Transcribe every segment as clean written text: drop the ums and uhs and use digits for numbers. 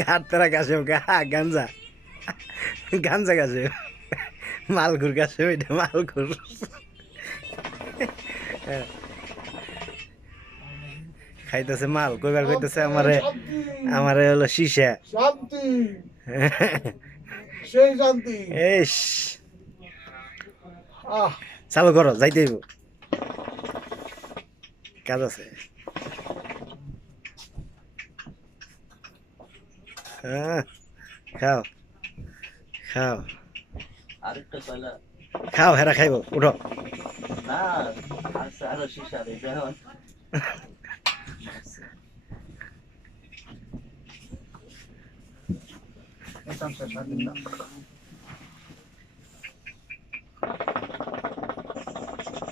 ঘাট তারা গাছে গাঞ্জা গাঞ্জা গাছে মালকুর গাছে ওইটা মালকুর খাইতেছে মাল কইবার কইতেছে আমারে আমারে হলো শিশা শান্তি সেই শান্তি এস আহ চালু করো যাইতে হইব কাজ আছে হ্যাঁ খাও খাও আরেকটা কয়লা খাও হেরা খাইব উঠো না আছে আরো শিশা রে দেখুন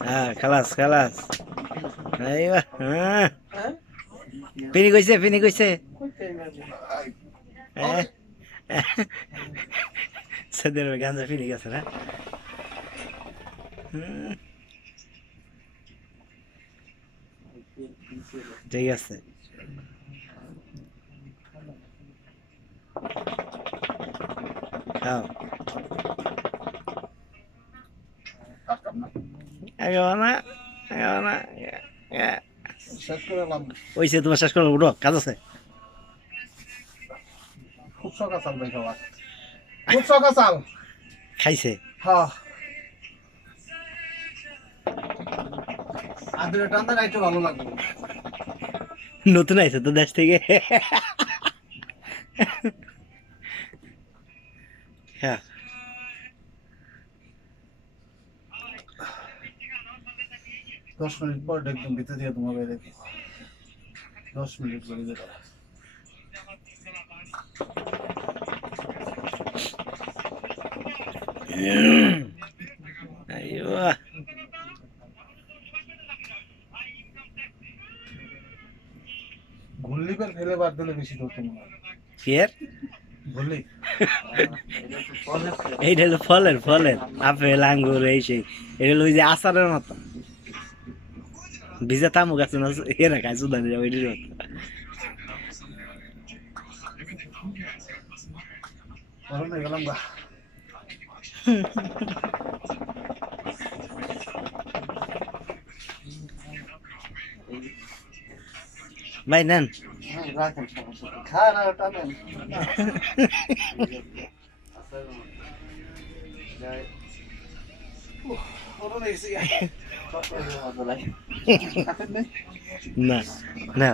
হ্যাঁ খালাস খালাস আইবা হ্যাঁ পিনি কইছে সদের গাঞ্জা পিনি গেছে না ঠিক আছে খাও এগাওনা শেষ করে এলাম ওইছে তোমার শেষ করো উঠো কাজ আছে খুব সকাল চাল ভাই খাওয়া খুব সকাল চাল খাইছে হ্যাঁ আদরে টান্দা একটু ভালো লাগবে নতুন আইছে তো দেশ থেকে হ্যাঁ 10 মিনিট পর একদম ভিতরে দিয়ে তোমাকে দেখি 10 মিনিট পরে যেতে আইয়ো ঘুরলি পর ফেলে বাদ দিলে বেশি ধরতো মনে হয় ফের ঘুরলি এইটা হলো ফলের আপেল আঙ্গুর এই সেই এটা হলো ওই যে আচারের মতো ভিজা তামুক আছে না এরা খায় সুদানি ওইটির মতো গরম হয়ে গেলাম গা ভাই নেন রাখেন খায় না টানেন গরম হয়ে গেছে না না